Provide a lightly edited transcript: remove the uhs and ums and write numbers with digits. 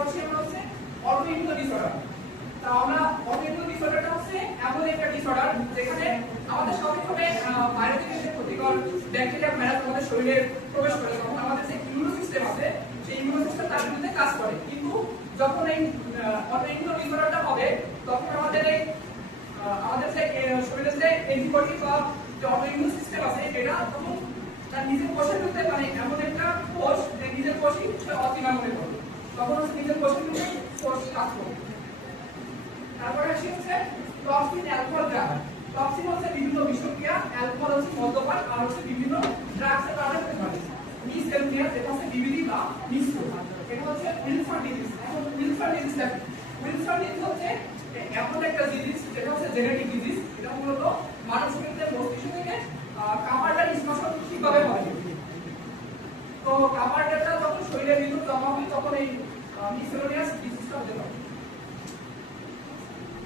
পড়ছি আমরা হচ্ছে অটোইমিউন ডিসঅর্ডার। তা আমরা অটোইমিউন ডিসঅর্ডারটা হচ্ছে এমন একটা ডিসঅর্ডার যেখানে আমাদের সবসময় বাইরে থেকে যে ক্ষতিকর ব্যাকটেরিয়া ভাইরাস আমাদের শরীরে প্রবেশ করে, তখন আমাদের যে ইমিউন সিস্টেম আছে সেই ইমিউন সিস্টেম তার বিরুদ্ধে কাজ করে। কিন্তু যখন এই অটোইমিউন ডিসঅর্ডারটা হবে তখন আমাদের যে শরীরে যে অ্যান্টিবডি বা যে অটোইমিউন সিস্টেম আছে এটা তখন তার নিজের কোষের মধ্যে মানে এমন একটা কোষ যে নিজের কোষই অতিমা মনে করবে, তখন হচ্ছে নিজের কোষের মধ্যে কোষ কাজ করবে। তারপরে আসি হচ্ছে টক্সিন অ্যালকোহল ড্রাগ। টক্সিন হচ্ছে বিভিন্ন বিষক্রিয়া, অ্যালকোহল হচ্ছে মদ্যপান, আর হচ্ছে বিভিন্ন ড্রাগসের কারণে হতে পারে। মিসেলমিয়া যেটা হচ্ছে বিবিডি বা মিসো, এটা হচ্ছে উইলসন ডিজিজ। এখন উইলসন ডিজিজটা উইলসন ডিজিজ হচ্ছে এমন একটা ডিজিজ যেটা হচ্ছে জেনেটিক ডিজিজ। এটা মূলত মানব শরীরে মস্তিষ্ক থেকে কার্বন নিষ্কাশন ঠিকভাবে হয়। তো কার্বন ডাইঅক্সাইড যখন শরীরের ভিতর জমা হয় তখন এই মিসেলেনিয়াস